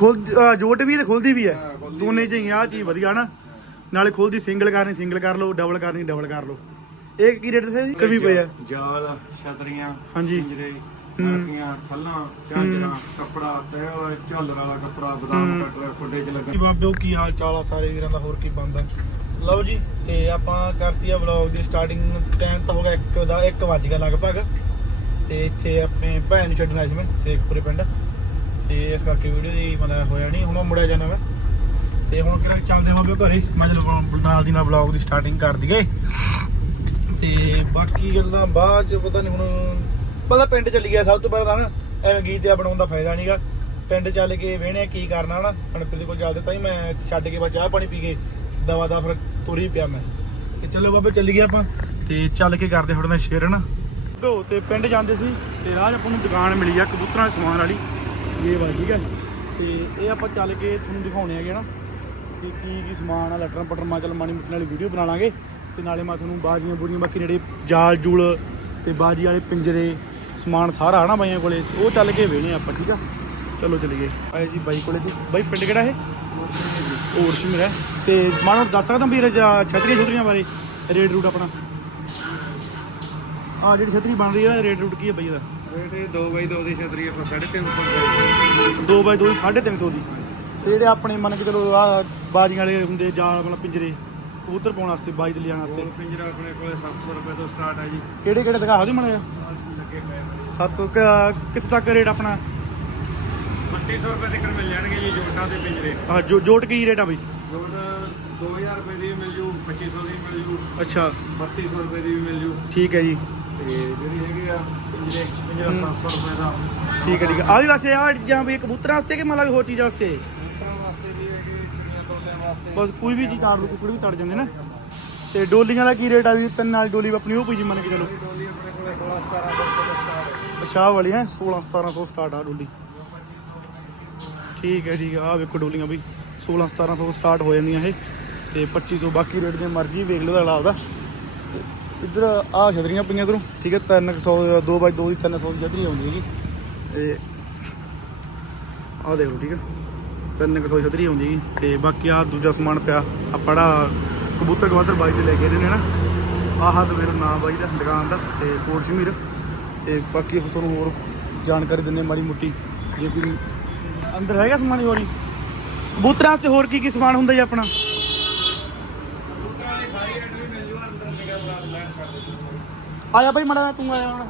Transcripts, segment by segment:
ਖੁੱਲ ਜੋਟ ਵੀ ਤੇ ਖੁੱਲਦੀ ਵੀ ਹੈ। ਹਾਂ, ਦੋਨੇ ਚ ਆ ਚੀਜ਼ ਵਧੀਆ ਨਾ। ਨਾਲੇ ਖੁੱਲਦੀ ਸਿੰਗਲ ਕਰਨੀ ਸਿੰਗਲ ਕਰ ਲਓ ਡਬਲ ਕਰਨੀ ਡਬਲ ਕਰ ਲਓ। ਇਹ ਕੀ ਰੇਟ ਦੱਸਿਆ ਜੀ? ਕਵੀ ਪਏ ਆ ਜਾਲ ਛਤਰੀਆਂ ਹਾਂਜੀ। ਪਿੰਜਰੇ ਮਰਕੀਆਂ ਖੱਲਾਂ ਝਾਂਜਰਾਂ ਕੱਪੜਾ ਤੈ ਝਾਲਰ ਵਾਲਾ ਕੱਪੜਾ ਬਦਾਮ ਕੱਟਰਾ ਖੁੱਡੇ ਚ ਲੱਗਾ। ਬਾਬਿਓ ਕੀ ਹਾਲ ਚਾਲ ਆ ਸਾਰੇ ਵੀਰਾਂ ਦਾ ਹੋਰ ਕੀ ਬੰਦਾ ਲਓ ਜੀ ਤੇ ਆਪਾਂ ਕਰਤੀ ਆ ਵਲੌਗ ਦੀ ਸਟਾਰਟਿੰਗ ਟਾਈਮ ਤਾਂ ਹੋ ਗਿਆ 1 ਦਾ 1 ਵੱਜ ਗਿਆ ਲਗਭਗ। ਤੇ ਇੱਥੇ ਆਪਣੇ ਭੈਣ ਨੂੰ ਛੱਡਣ ਆਇਆ ਸੀ ਮੈਂ ਸੇਖਪੁਰੇ ਪਿੰਡ। ਤੇ ਇਸ ਕਰਕੇ ਵੀਡੀਓ ਦੀ ਮਤਲਬ ਹੋਇਆ ਨਹੀਂ ਹੁਣ ਮੈਂ ਮੁੜਿਆ ਜਾਣਾ ਮੈਂ ਤੇ ਹੁਣ ਕਿਹੜਾ ਚੱਲਦੇ ਬਾਬੇ ਘਰੇ। ਮੈਂ ਚਲੋ ਨਾਲ ਦੀ ਨਾਲ ਵਲੌਗ ਦੀ ਸਟਾਰਟਿੰਗ ਕਰ ਦਈਏ। ਤੇ ਬਾਕੀ ਗੱਲਾਂ ਬਾਅਦ ਚ ਪਤਾ ਨਹੀਂ ਹੁਣ ਪਤਾ ਪਿੰਡ ਚੱਲੀ ਗਿਆ ਸਭ ਤੋਂ ਪਹਿਲਾਂ ਨਾ ਐਵੇਂ ਗੀਤ ਤੇ ਬਣਾਉਣ ਦਾ ਫਾਇਦਾ ਨਹੀਂਗਾ ਪਿੰਡ ਚੱਲ ਕੇ ਵੇਹਣੇ ਕੀ ਕਰਨਾ ਨਾ ਮਨਪ੍ਰੀਤ ਕੋਲ ਚੱਲਦੇ ਤਾਂ ਹੀ ਮੈਂ, ਛੱਡ ਕੇ ਬਾ ਚਾਹ ਪਾਣੀ ਪੀ ਕੇ। ਦਵਾ ਦਾ ਫਿਰ ਤੁਰ ਹੀ ਪਿਆ ਮੈਂ। ਤੇ ਚਲੋ ਬਾਬੇ ਚੱਲ ਗਏ ਆਪਾਂ। ਤੇ ਚੱਲ ਕੇ ਕਰਦੇ ਥੋੜਾ ਨਾਲ ਸ਼ੇਅਰ ਨਾ ਢੋ ਤੇ ਪਿੰਡ ਜਾਂਦੇ ਸੀ ਤੇ ਰਾਹ 'ਚ ਆਪਾਂ ਨੂੰ ਦੁਕਾਨ ਮਿਲੀ ਆ, ਕਬੂਤਰਾਂ ਦੇ ਸਮਾਨ ਵਾਲੀ। ਇਹ ਵਾ, ਠੀਕ ਹੈ ਤੇ ਇਹ ਆਪਾਂ ਚੱਲ ਕੇ ਤੁਹਾਨੂੰ ਦਿਖਾਉਣੇ ਹੈਗੇ ਨਾ ਕਿ ਕੀ ਕੀ ਸਮਾਨ ਆ, ਲਟਰਾਂ ਪਟਰ, ਮਾ ਚੱਲ ਮਾਣੀ ਮੁੱਟੀ ਵਾਲੀ ਵੀਡੀਓ ਬਣਾ ਲਾਂਗੇ। ਤੇ ਨਾਲੇ ਮੈਂ ਤੁਹਾਨੂੰ ਬਾਜੀਆਂ ਬੁਰੀਆਂ, ਬਾਕੀ ਨੇੜੇ ਜਾਲ ਜੂਲ ਤੇ ਬਾਜੀ ਵਾਲੇ ਪਿੰਜਰੇ, ਸਮਾਨ ਸਾਰਾ ਆ ਨਾ ਬਾਈਆਂ ਕੋਲੇ ਉਹ ਚੱਲ ਕੇ ਵੇਣੇ ਆਪਾਂ, ਠੀਕ ਆ? ਚਲੋ ਚਲੀਏ। ਆਏ ਜੀ ਬਾਈ ਕੋਲੇ ਜੀ। ਬਾਈ, ਪਿੰਡ ਕਿਹੜਾ ਇਹ? ਹੋਰ ਸੀ ਮੇਰਾ। ਤੇ ਮਾਨੋ ਦੱਸ ਸਕਦਾ ਵੀਰ ਜਾਂ ਛਤਰੀਆਂ ਛਤਰੀਆਂ ਬਾਰੇ, ਰੇਟ ਰੂਟ ਆਪਣਾ? ਆ ਜਿਹੜੀ ਛਤਰੀ ਬਣ ਰਹੀ ਆ, ਰੇਟ ਰੂਟ ਕੀ ਹੈ ਬਾਈ ਇਹਦਾ? ਰੇਟ 2 ਬਾਈ 2 ਦੀ ਛਤਰੀ ਆਪਾਂ 350 ਰੁਪਏ 2 ਬਾਈ 2 350 ਦੀ। ਤੇ ਜਿਹੜੇ ਆਪਣੇ ਮੰਨ ਕੇ ਚਲੋ ਆ ਬਾਜੀਆਂ ਵਾਲੇ ਹੁੰਦੇ ਜਾਲ ਮਤਲਬ ਪਿੰਜਰੇ ਕਬੂਤਰ ਪਾਉਣ ਵਾਸਤੇ ਬਾਜੀ ਤੇ ਲਿਜਾਣ ਵਾਸਤੇ। ਪਿੰਜਰਾ ਆਪਣੇ ਕੋਲੇ 700 ਰੁਪਏ ਤੋਂ ਸਟਾਰਟ ਹੈ ਜੀ। ਕਿਹੜੇ ਕਿਹੜੇ ਦਿਖਾ ਦਿਓ ਮੜਾ ਲੱਗੇ ਪਏ ਨੇ ਸੱਤ ਕਿੱਥੇ ਤੱਕ ਰੇਟ ਆਪਣਾ? 3200 ਰੁਪਏ ਤੱਕ ਮਿਲ ਜਾਣਗੇ ਜੀ ਜੋਟਾਂ ਦੇ ਪਿੰਜਰੇ। ਆ ਜੋ ਜੋਟ ਕੀ ਰੇਟ ਆ ਬਈ? ਜੋਟ 2000 ਰੁਪਏ ਦੀ ਮਿਲ ਜੂ 2500 ਦੀ ਮਿਲ ਜੂ। ਅੱਛਾ। 3200 ਰੁਪਏ ਦੀ ਵੀ ਮਿਲ ਜੂ। ਠੀਕ ਹੈ ਜੀ। ਤੇ ਜਿਹੜੀ ਹੈਗੀ ਆ ਪਿੰਜਰਾ 700 ਰੁਪਏ ਦਾ ਠੀਕ ਹੈ ਠੀਕ ਹੈ। ਆ ਵੀ ਵੈਸੇ ਆ ਜਾਂ ਵੀ ਕਬੂਤਰਾਂ ਵਾਸਤੇ ਕਿ ਮਤਲਬ ਹੋਰ ਚੀਜ਼ ਵਾਸਤੇ? ਕਬੂਤਰਾਂ ਵਾਸਤੇ ਵੀ ਹੈਗੀ ਕੁੜੀਆਂ ਤੋਲਿਆਂ ਵਾਸਤੇ। ਬਸ ਕੋਈ ਵੀ ਚੀਜ਼ ਤਾਰ ਲਓ ਕੁੱਕੜ ਵੀ ਤੜ ਜਾਂਦੇ ਨਾ। ਤੇ ਡੋਲੀਆਂ ਦਾ ਕੀ ਰੇਟ ਆ ਵੀ ਤਿੰਨ ਨਾਲ ਡੋਲੀ ਆਪਣੀ ਉਹ ਪਈ ਜੀ ਮੰਨ ਕੇ ਚਲੋ? ਡੋਲੀ ਆਪਣੇ ਕੋਲੇ 16 1700 ਰੁਪਏ ਤੋਂ ਸਟਾਰਟ ਪਛਾਹ ਵਾਲੀ ਹੈ 16 1700 ਸਟਾਰਟ ਆ ਡੋਲੀ। ਠੀਕ ਹੈ ਠੀਕ ਆ ਵੇਖੋ ਡੋਲੀਆਂ ਬਈ 16 1700 ਸਟਾਰਟ ਹੋ ਜਾਂਦੀਆਂ ਇਹ। ਤੇ 2500 ਬਾਕੀ ਰੇਟ ਦੀ ਮਰਜ਼ੀ ਵੇਖ ਲਓ ਅਗਲਾ ਆਪਦਾ। ਇੱਧਰ ਆ ਛਤਰੀਆਂ ਪਈਆਂ ਇਧਰੋਂ। ਠੀਕ ਹੈ 300 2 ਬਾਈ 2 ਦੀ 300 ਦੀ ਛਤਰੀ ਆਉਂਦੀ ਹੈਗੀ। ਤੇ ਆ ਦੇਖੋ, ਠੀਕ ਹੈ। 300 ਛਤਰੀ ਆਉਂਦੀ ਹੈਗੀ। ਤੇ ਬਾਕੀ ਆ ਦੂਜਾ ਸਮਾਨ ਪਿਆ। ਆ ਪੜਾ ਕਬੂਤਰ ਕਬੂਤਰ ਬਾਈ ਤੇ ਲੈ ਕੇ ਇਹਨੇ ਨਾ ਆਹ ਤੇ ਮੇਰਾ ਨਾਮ ਬਾਈ ਦਾ, ਦੁਕਾਨ ਦਾ, ਤੇ ਕੋਟ ਸ਼ਮੀਰ। ਤੇ ਬਾਕੀ ਤੁਹਾਨੂੰ ਹੋਰ ਜਾਣਕਾਰੀ ਦਿੰਨੇ ਮਾੜੀ ਮੁੱਟੀ, ਜੇ ਕੋਈ ਅੰਦਰ ਹੈਗਾ ਸਮਾਨ ਹੋਰ ਹੀ ਕਬੂਤਰਾਂ ਤੇ ਹੋਰ ਕੀ ਕੀ ਸਮਾਨ ਹੁੰਦਾ ਜੀ ਆਪਣਾ ਕਬੂਤਰਾਂ ਦੀ ਸਾਰੀ ਰੇਟ ਵੀ ਮਿਲ ਜੂ ਅੰਦਰ ਨਿਕਲ ਲੈਣ ਛੱਡ ਦੇ ਆਇਆ ਬਾਈ ਮੜਾ ਤੂੰ ਆਇਆ ਹੁਣ।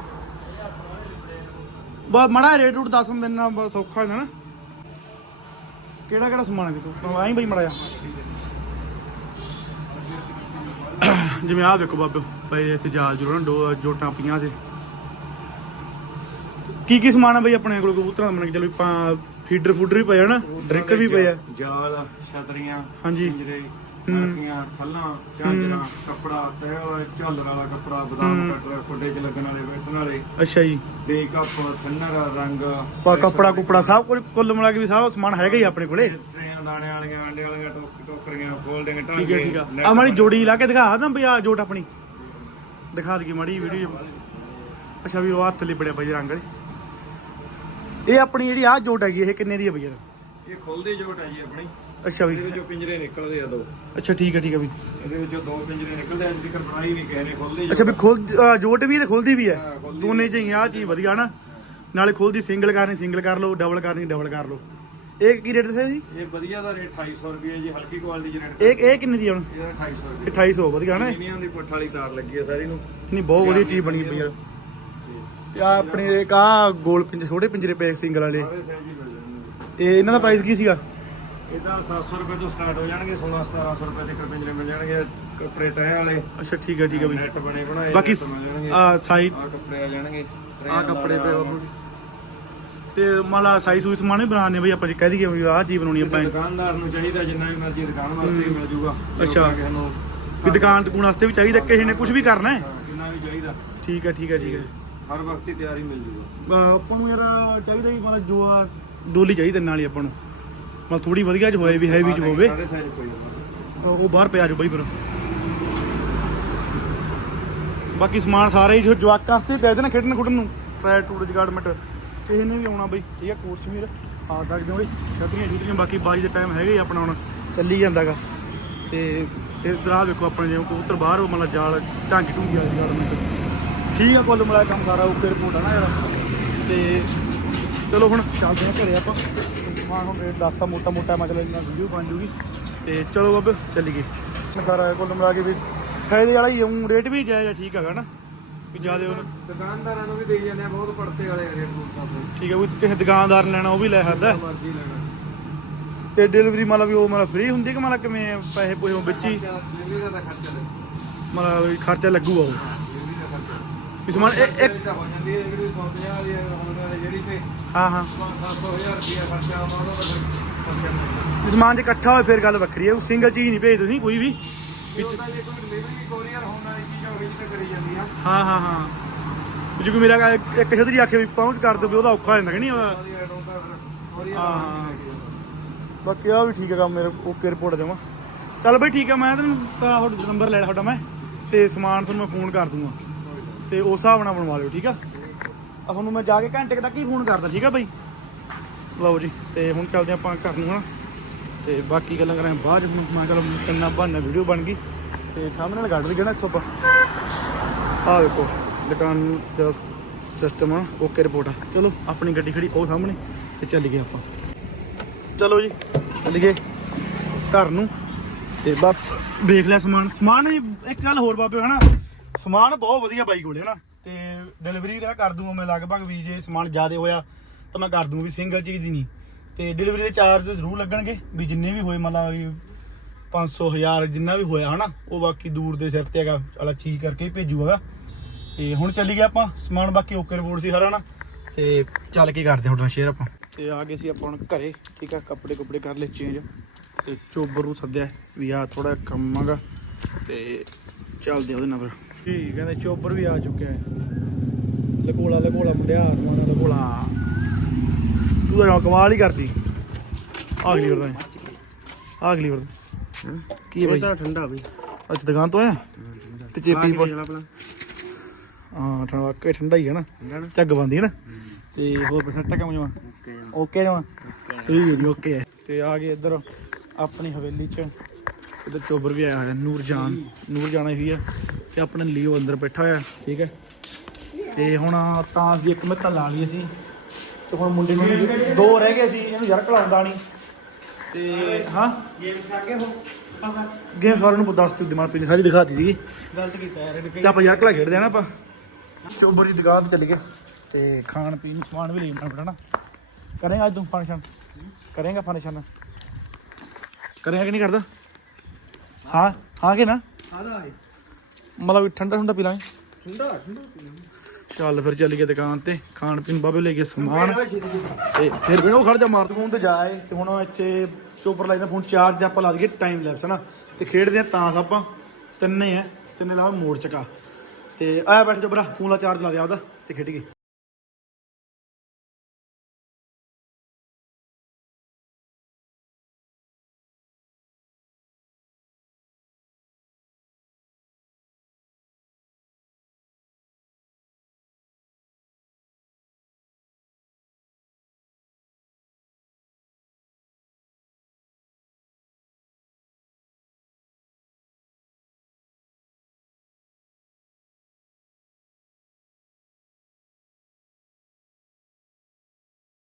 ਬਾ ਮੜਾ ਰੇਟ ਰੂਟ ਦੱਸ ਦਿੰਦੇ ਨਾ ਬਸ ਸੌਖਾ ਹੁੰਦਾ ਨਾ। ਕਿਹੜਾ ਕਿਹੜਾ ਸਮਾਨ ਹੈ ਦੇਖੋ ਆਈ ਬਾਈ ਮੜਾ ਜਿਵੇਂ ਆਹ ਵੇਖੋ ਬਾਬੇ ਪਏ ਇੱਥੇ ਜਾਲ ਜੁੜਨ ਦੋ ਜੋਟਾਂ ਪਈਆਂ ਤੇ ਕੀ ਕੀ ਸਮਾਨ ਆ ਬਈ ਆਪਣੇ ਕੋਲ? ਕਬੂਤਰਾਂ ਦਾ ਮੰਨ ਕੇ ਚਲੋ ਆਪਾਂ ਫੀਡਰ ਫੂਡਰ ਵੀ ਪਏ ਆ ਨਾ ਡਰਿੰਕਰ ਵੀ ਪਏ ਆ। ਜਾਲ ਛਤਰੀਆਂ ਹਾਂਜੀ। ਮਰਕੀਆਂ ਖੱਲਾਂ ਕੱਪੜਾ ਤੈ ਝਾਲਰ ਵਾਲਾ ਕੱਪੜਾ ਬਦਾਮ ਕੱਟਰਾ ਖੁੱਡੇ ਚ ਲੱਗਣ ਵਾਲੇ ਬੈਠਣ ਵਾਲੇ। ਅੱਛਾ ਜੀ। ਬੇ ਕੱਪ ਥੰਨਰ ਰੰਗ। ਪਾ ਕੱਪੜਾ ਕੁਪੜਾ ਸਭ ਕੁਝ ਕੁੱਲ ਮਿਲਾ ਕੇ ਵੀ ਸਭ ਸਮਾਨ ਹੈਗਾ ਹੀ ਆਪਣੇ ਕੋਲੇ। ਟਰੇਆਂ ਦਾਣੇ ਵਾਲੀਆਂ ਅੰਡੇ ਵਾਲੀਆਂ ਟੋਕ ਟੋਕਰੀਆਂ ਫੋਲਡਿੰਗ ਠੀਕ ਟਾਂਗੇ ਹੈ ਠੀਕ ਆ। ਆ ਮਾੜੀ ਜੋੜੀ ਲਾ ਕੇ ਦਿਖਾ ਨਾ ਬਈ ਆ ਜੋਟ ਆਪਣੀ। ਦਿਖਾ ਦਈਏ ਮਾੜੀ ਵੀਡੀਓ ਅੱਛਾ ਵੀ ਉਹ ਹੱਥ ਲਿਬੜਿਆ ਬਈ ਰੰਗ ਵਾਲੀ। ਇਹ ਆਪਣੀ ਜਿਹੜੀ ਆ ਜੋਟ ਹੈਗੀ ਇਹ ਕਿੰਨੇ ਦੀ ਹੈ ਬਈ ਯਾਰ? ਇਹ ਖੁੱਲਦੀ ਜੋਟ ਹੈ ਜੀ ਆਪਣੀ। ਅੱਛਾ ਇਹਦੇ ਵੀ ਵਿੱਚੋਂ ਪਿੰਜਰੇ ਨਿਕਲਦੇ ਆ ਦੋ। ਅੱਛਾ ਠੀਕ ਹੈ ਠੀਕ ਹੈ ਵੀ। ਇਹਦੇ ਵਿੱਚੋਂ ਦੋ ਪਿੰਜਰੇ ਨਿਕਲਦੇ ਆ ਅੱਜ ਤੱਕ ਬਣਾਈ ਨਹੀਂ ਕਿਸੇ ਨੇ ਖੁੱਲਦੀ ਅੱਛਾ ਵੀ ਖੁੱਲ ਅ, ਜੋਟ ਵੀ ਤੇ ਖੁੱਲਦੀ ਵੀ ਹੈ ਹਾਂ, ਖੁੱਲਦੀ ਦੋਨੇ ਚ ਆ ਚੀਜ਼ ਵਧੀਆ ਨਾ। ਨਾਲੇ ਖੁੱਲਦੀ ਸਿੰਗਲ ਕਰਨੀ ਸਿੰਗਲ ਕਰ ਲਓ ਡਬਲ ਕਰਨੀ ਡਬਲ ਕਰ ਲਓ। ਇਹ ਕੀ ਰੇਟ ਦੱਸਿਆ ਜੀ? ਇਹ ਵਧੀਆ ਦਾ ਰੇਟ 250 ਰੁਪਏ ਜੀ ਹਲਕੀ ਕੁਆਲਿਟੀ ਚ ਰੇਟ ਇਹ ਇਹ ਕਿੰਨੇ ਦੀ ਆ ਹੁਣ? ਇਹਦਾ 250 ਇਹ ਰੁਪਏ 2800 ਵਧੀਆ ਨਾ। ਇਹ? ਦੀ ਪੁੱਠ ਵਾਲੀ ਤਾਰ ਲੱਗੀ ਹੈ ਸਾਰੀ ਨੂੰ। ਨਹੀਂ ਬਹੁਤ ਵਧੀਆ ਚੀਜ਼ ਬਣੀ ਪਈ ਯਾਰ ਤੇ ਆ ਆਪਣੇ ਇੱਕ ਆ ਗੋਲ ਪਿੰਜਰੇ ਛੋਟੇ ਪਿੰਜਰੇ ਪਏ ਸਿੰਗਲ ਵਾਲੇ। ਸਾਰੇ ਸਾਈਜ਼ ਹੀ ਮਿਲ ਜਾਣਗੇ ਇਹ ਇਹਨਾਂ ਦਾ ਪ੍ਰਾਈਸ ਕੀ ਸੀਗਾ? ਇਹਦਾ 700 ਰੁਪਏ ਤੋਂ ਸਟਾਰਟ ਹੋ ਜਾਣਗੇ 16 1700 ਰੁਪਏ ਤੱਕ ਪਿੰਜਰੇ ਮਿਲ ਜਾਣਗੇ ਕੱਪੜੇ ਤਹਿ ਵਾਲੇ। ਅੱਛਾ ਠੀਕ ਹੈ ਠੀਕ ਹੈ ਬਈ ਨੈਟ ਬਣੇ ਬਣਾਏ ਬਾਕੀ net ਮਿਲ ਜਾਣਗੇ। ਆ ਸਾਈ ਆਹ ਕੱਪੜੇ ਆ ਜਾਣਗੇ ਆ ਕੱਪੜੇ ਪਏ ਬਾਬੂ ਤੇ ਮਾਲਾ ਸਾਈ ਸੂਈ ਸਮਾਨ ਵੀ ਬਣਾਉਂਦੇ ਬਈ ਆਪਾਂ ਜੇ ਕਹਿ ਦਈਏ ਵੀ ਆਹ ਚੀਜ਼ ਬਣਾਉਣੀ ਆਪਾਂ। ਕਿਸੇ ਦੁਕਾਨਦਾਰ ਨੂੰ ਚਾਹੀਦਾ ਜਿੰਨਾ ਵੀ ਮਰਜ਼ੀ ਦੁਕਾਨ ਵਾਸਤੇ ਵੀ ਮਿਲ ਜੂਗਾ ਅੱਛਾ। ਕਿਸੇ ਨੂੰ ਵੀ ਦੁਕਾਨ ਦੁਕਾਨ ਵਾਸਤੇ ਵੀ ਚਾਹੀਦਾ ਕਿਸੇ ਨੇ ਕੁਝ ਵੀ ਕਰਨਾ ਹੈ। ਜਿੰਨਾ ਵੀ ਚਾਹੀਦਾ। ਠੀਕ ਹੈ ਠੀਕ ਹੈ ਠੀਕ ਹੈ। ਹਰ ਵਕਤ ਹੀ ਤਿਆਰੀ ਮਿਲ ਜੂਗਾ। ਆਪਾਂ ਨੂੰ ਯਾਰ ਚਾਹੀਦਾ ਹੀ ਮਤਲਬ ਜੋ ਆ ਡੋਲੀ ਚਾਹੀਦੀ ਨਾਲ ਹੀ ਆਪਾਂ ਨੂੰ। ਮਤਲਬ ਥੋੜੀ ਵਧੀਆ ਚ ਹੋਏ ਵੀ ਹੈਵੀ ਚ ਹੋਵੇ। ਸਾਰੇ ਸਾਈਜ਼ ਕੋਈ ਹੋਵੇ ਉਹ ਬਾਹਰ ਪਿਆ ਜੋ ਬਈ ਫਿਰ। ਬਾਕੀ ਸਮਾਨ ਸਾਰੇ ਹੀ ਜੋ ਜਵਾਕਾਂ ਵਾਸਤੇ ਪੈ ਨਾ ਖੇਡਣ ਖੁੱਡਣ ਨੂੰ। ਟਰਾਇ ਟੂਰ ਜਗਾਰਡਮੈਂਟ ਕਿਸੇ ਨੇ ਵੀ ਆਉਣਾ ਬਈ। ਠੀਕ ਹੈ ਕੋਟ ਸਮੀਰ ਆ ਸਕਦੇ ਹੋ ਬਈ। ਛਤਰੀਆਂ ਛੁਤਰੀਆਂ ਬਾਕੀ ਬਾਜੀ ਦਾ ਟਾਈਮ ਹੈਗਾ ਆਪਣਾ ਹੁਣ। ਚੱਲੀ ਜਾਂਦਾਗਾ। ਤੇ ਇਧਰ ਆ ਵੇਖੋ ਆਪਣੇ ਜਿਵੇਂ ਕਬੂਤਰ ਬਾਹਰ ਉਹ ਮਤਲਬ ਜਾਲ ਢਾਂਗੀ ਢੂੰਗੀ ਵਾਲੀ ਮਤਲਬ ਠੀਕ ਆ ਕੁੱਲ ਮਿਲਾ ਕੰਮ ਸਾਰਾ ਉੱਪਰ ਰਿਪੋਰਟ ਆ ਨਾ ਯਾਰ। ਤੇ ਚਲੋ ਹੁਣ ਚੱਲਦੇ ਹਾਂ ਘਰੇ ਆਪਾਂ। ਸਮਾਨ ਹੁਣ ਰੇਟ ਦੱਸਤਾ ਮੋਟਾ ਮੋਟਾ ਮਤਲਬ ਇਹਨਾਂ ਵੀਡੀਓ ਬਣ ਜੂਗੀ। ਤੇ ਚਲੋ ਬੱਬ ਚੱਲੀਏ। ਸਾਰਾ ਕੁੱਲ ਮਿਲਾ ਕੇ ਵੀ ਫਾਇਦੇ ਵਾਲਾ ਹੀ ਹੂੰ ਰੇਟ ਵੀ ਜਾਇਜ਼ ਠੀਕ ਹੈਗਾ ਨਾ? ਵੀ ਜਿਆਦੇ ਉਹਨੂੰ ਦੁਕਾਨਦਾਰਾਂ ਨੂੰ ਵੀ ਦੇਈ ਜਾਂਦੇ ਆ ਬਹੁਤ ਪੜਤੇ ਵਾਲੇ ਰੇਟ ਕਰਦੇ ਠੀਕ ਹੈ ਕੋਈ ਕਿਸੇ ਦੁਕਾਨਦਾਰ ਲੈਣਾ ਉਹ ਵੀ ਲੈ ਸਕਦਾ ਤੇ ਡਿਲੀਵਰੀ ਮਤਲਬ ਵੀ ਉਹ ਮਤਲਬ ਫ੍ਰੀ ਹੁੰਦੀ ਕਿ ਮਤਲਬ ਕਿਵੇਂ ਪੈਸੇ ਉਹ ਵਿੱਚ ਹੀ? ਮਤਲਬ ਖਰਚਾ ਲੱਗੂਗਾ ਉਹ। ਵੀ ਸਮਾਨ ਇੱਕ ਇੱਕ ਹੋ ਜਾਂਦੀ ਹੈ ਜਿਹੜੀ 150 ਵਾਲੀ ਹੈ ਦੀ ਜਿਹੜੀ ਤੇ ਹਾਂ ਹਾਂ। 5-7000 ਰੁਪਏ ਖਰਚਾ ਆਉਂਦਾ ਉਹਦਾ ਜੇ ਸਮਾਨ ਜੇ ਇਕੱਠਾ ਹੋਏ ਫਿਰ ਗੱਲ ਵੱਖਰੀ ਹੈ। ਸਿੰਗਲ ਚੀਜ਼ ਨਹੀਂ ਭੇਜ ਤੁਸੀਂ ਕੋਈ ਵੀ। ਵਿੱਚ ਤਾਂ ਜੇ ਕੋਈ ਡਿਲੀਵਰੀ ਕੋਰੀਅਰ ਹੋਣ ਵਾਲੀ ਚੀਜ਼ ਹੋਵੇ ਤਾਂ ਕਰੀ ਜਾਂਦੀ ਆ। ਹਾਂ ਹਾਂ ਹਾਂ। ਜੇ ਕੋਈ ਮੇਰਾ ਇੱਕ ਇੱਕ ਛਤਰੀ ਆਖੇ ਵੀ ਪਹੁੰਚ ਕਰ ਦੋ ਵੀ ਉਹਦਾ ਔਖਾ ਹੋ ਜਾਂਦਾ ਕਿ ਨਹੀਂ ਉਹਦਾ? ਹਾਂ। ਬਾਕੀ ਆ ਵੀ ਠੀਕ ਹੈ ਕੰਮ ਮੇਰੇ ਓਕੇ ਰਿਪੋਰਟ ਦੇਵਾਂ। ਚੱਲ ਬਈ ਠੀਕ ਹੈ ਮੈਂ ਤੈਨੂੰ ਤੁਹਾਡਾ ਨੰਬਰ ਲੈ ਲਿਆ ਤੁਹਾਡਾ ਮੈਂ ਤੇ ਸਮਾਨ ਤੁਹਾਨੂੰ ਮੈਂ ਫੋਨ ਕਰ ਦੂੰਗਾ। ਤੇ ਉਸ ਹਿਸਾਬ ਨਾਲ ਬਣਵਾ ਲਿਓ, ਠੀਕ ਆ? ਆ ਤੁਹਾਨੂੰ ਮੈਂ ਜਾ ਕੇ ਘੰਟੇ ਤੱਕ ਹੀ ਫੋਨ ਕਰਦਾ, ਠੀਕ ਆ ਬਾਈ? ਲਓ ਜੀ, ਤੇ ਹੁਣ ਚੱਲਦੇ ਆਪਾਂ ਘਰ ਨੂੰ, ਹਨਾ? ਤੇ ਬਾਕੀ ਗੱਲਾਂ ਕਰਾਂ ਬਾਅਦ 'ਚ, ਹੁਣ ਮੈਂ ਚਲੋ ਕਿੰਨਾ ਬਣਨਾ ਵੀਡੀਓ ਬਣ ਗਈ। ਤੇ ਸਾਹਮਣੇ ਨਾਲ ਗੱਡ ਵੀ ਨਾ ਇੱਥੋਂ ਆਪਾਂ। ਆ ਵੇਖੋ ਦੁਕਾਨ ਦਾ ਸਿਸਟਮ ਆ ਓਕੇ ਰਿਪੋਰਟ ਆ। ਚਲੋ, ਆਪਣੀ ਗੱਡੀ ਖੜੀ ਉਹ ਸਾਹਮਣੇ, ਤੇ ਚੱਲ ਗਏ ਆਪਾਂ। ਚਲੋ ਜੀ ਚੱਲ ਗਏ ਘਰ ਨੂੰ, ਤੇ ਬਸ ਵੇਖ ਲਿਆ ਸਮਾਨ। ਸਮਾਨ ਇੱਕ ਗੱਲ ਹੋਰ ਬਾਬੇ, ਹਨਾ? ਸਮਾਨ ਬਹੁਤ ਵਧੀਆ ਬਾਈ ਕੋਲੇ ਨਾ ਤੇ ਡਿਲੀਵਰੀ ਦਾ ਕਰ ਦੂੰਗਾ ਮੈਂ ਲਗਭਗ ਵੀ, ਜੇ ਸਮਾਨ ਜ਼ਿਆਦਾ ਹੋਇਆ ਤਾਂ ਮੈਂ ਕਰ ਦੂੰਗਾ ਵੀ ਸਿੰਗਲ ਚੀਜ਼ ਹੀ ਨਹੀਂ। ਤੇ ਡਿਲੀਵਰੀ ਦੇ ਚਾਰਜ ਜ਼ਰੂਰ ਲੱਗਣਗੇ, ਵੀ ਜਿੰਨੇ ਵੀ ਹੋਏ, ਮਤਲਬ ਵੀ 500 1000 ਜਿੰਨਾ ਵੀ ਹੋਇਆ, ਹਨਾ? ਉਹ ਬਾਕੀ ਦੂਰ ਦੇ ਸਿਰ ਤੇ ਹੈਗਾ ਅਲਾ ਚੀਜ਼ ਕਰਕੇ ਹੀ ਭੇਜੂਗਾ ਤੇ ਹੁਣ ਚੱਲੀ ਗਿਆ ਆਪਾਂ, ਸਮਾਨ ਬਾਕੀ ਓਕੇ ਰਿਪੋਰਟ ਸੀ ਸਾਰਾ ਨਾ ਤੇ ਚੱਲ ਕੇ ਕਰਦੇ ਹਾਂ ਤੁਹਾਡਾ ਸ਼ੇਅਰ ਆਪਾਂ। ਤੇ ਆ ਗਏ ਸੀ ਆਪਾਂ ਹੁਣ ਘਰੇ, ਠੀਕ ਆ? ਕੱਪੜੇ ਕੁਪੜੇ ਕਰ ਲਏ ਚੇਂਜ ਤੇ ਚੋਬਰ ਨੂੰ ਸੱਦਿਆ ਵੀ ਆ ਥੋੜਾ ਕੰਮ ਆਗਾ ਤੇ ਚੱਲਦੇ ਉਹਦੇ ਨਾਲ ਫਿਰ। ਠੀਕ ਕਹਿੰਦੇ ਚੋਬਰ ਵੀ ਆ ਚੁੱਕਿਆ ਹੈ। ਲਕੋਲਾ ਲਕੋਲਾ ਮੁੰਡਿਆ ਰਮਾਨਾ ਲਕੋਲਾ। ਤੂੰ ਤਾਂ ਕਮਾਲ ਹੀ ਕਰਦੀ। ਅਗਲੀ ਵਰਦਾ ਆ ਅਗਲੀ ਵਰਦਾ ਕੀ ਹੈ ਬਾਈ? ਠੰਡਾ ਬਈ। ਅੱਜ ਦੁਕਾਨ ਤੋਂ ਆਇਆ? ਤੇ ਚੇਪੀ ਹਾਂ ਤਾਂ ਵਾਕਈ ਠੰਡਾ ਹੀ ਹੈ ਨਾ। ਝੱਗ ਬੰਦੀ ਹੈ ਨਾ। ਤੇ ਹੋਰ ਪਸੱਟਾ ਕੰਮ ਜਮਾ ਓਕੇ ਜਮਾ ਠੀਕ ਹੈ ਜੀ ਓਕੇ ਹੈ। ਤੇ ਆ ਗਏ ਇੱਧਰ ਆਪਣੀ ਹਵੇਲੀ ਚ। ਇੱਧਰ ਚੋਬਰ ਵੀ ਆਇਆ ਹੋਇਆ ਨੂਰ ਜਾਨ ਨੂਰ ਜਾਨ ਆਈ ਹੋਈ ਆ। ਤੇ ਆਪਣੇ ਲਿਓ ਅੰਦਰ ਬੈਠਾ ਹੋਇਆ ਠੀਕ ਹੈ। ਤੇ ਹੁਣ ਤਾਂ ਅਸੀਂ ਇੱਕ ਮਿੱਤਾ ਲਾ ਲਈ ਅਸੀਂ ਤੇ ਹੁਣ ਮੁੰਡੇ ਨੂੰ ਦੋ ਰਹਿ ਗਏ ਸੀ ਇਹਨੂੰ ਯਾਰ ਘਲਾਉਂਦਾ ਨਹੀਂ। ਤੇ ਹਾਂ? ਗੇਮ ਖਾ ਕੇ ਹੋ ਗੇਮ ਸਾਰਿਆਂ ਨੂੰ ਦੱਸ ਤੂੰ ਦਿਮਾਗ ਪੀਣੀ ਸਾਰੀ ਦਿਖਾਤੀ ਸੀਗੀ। ਗਲਤ ਕੀਤਾ ਯਾਰ ਤੇ ਆਪਾਂ ਯਾਰ ਘਲਾ ਖੇਡਦੇ ਆ ਨਾ ਆਪਾਂ। ਚੋਬਰ ਦੀ ਦੁਕਾਨ ਤੇ ਚੱਲ ਗਏ। ਤੇ ਖਾਣ ਪੀਣ ਨੂੰ ਸਮਾਨ ਵੀ ਲੈ ਜਾਣਾ ਬਟਾ ਨਾ ਕਰੇਗਾ ਅੱਜ ਤੂੰ ਫੰਕਸ਼ਨ? ਕਰੇਗਾ ਫੰਕਸ਼ਨ? ਕਰੇਗਾ ਕਿ ਨਹੀਂ ਕਰਦਾ? ਹਾਂ ਹਾਂ ਕਿ ਨਾ? ਆਦਾ ਹੈ ਮਤਲਬ ਠੰਡਾ ਠੰਡਾ ਪੀ ਲਾਂਗੇ ਠੰਡਾ ਠੰਡਾ ਚੱਲ ਫਿਰ ਚੱਲ ਗਏ ਦੁਕਾਨ ਤੇ ਖਾਣ ਪੀਣ ਬਾਬੇ ਲੈ ਗਏ ਸਮਾਨ। ਤੇ ਫਿਰ ਵੀ ਖੜ ਜਾ ਮਾਰਤ ਫੋਨ ਤੇ ਜਾਏ ਤੇ ਹੁਣ ਇੱਥੇ ਚੋਪਰ ਲਾਈਦਾ ਫੋਨ ਚਾਰਜ ਤੇ ਆਪਾਂ ਲਾ ਦਈਏ ਟਾਈਮ ਲੈਪਸ ਹਨਾ। ਤੇ ਖੇਡਦੇ ਆ ਤਾਂ ਆਪਾਂ ਤਿੰਨੇ ਆ ਤਿੰਨੇ ਲਾਵਾ ਮੋੜ ਚਕਾ ਤੇ ਆਇਆ ਬੈਠ ਜਾ ਬਰਾ ਫੋਨ ਲਾ ਚਾਰਜ ਲਾ ਦੇ ਆਪਦਾ ਤੇ ਖੇਡ ਗਏ।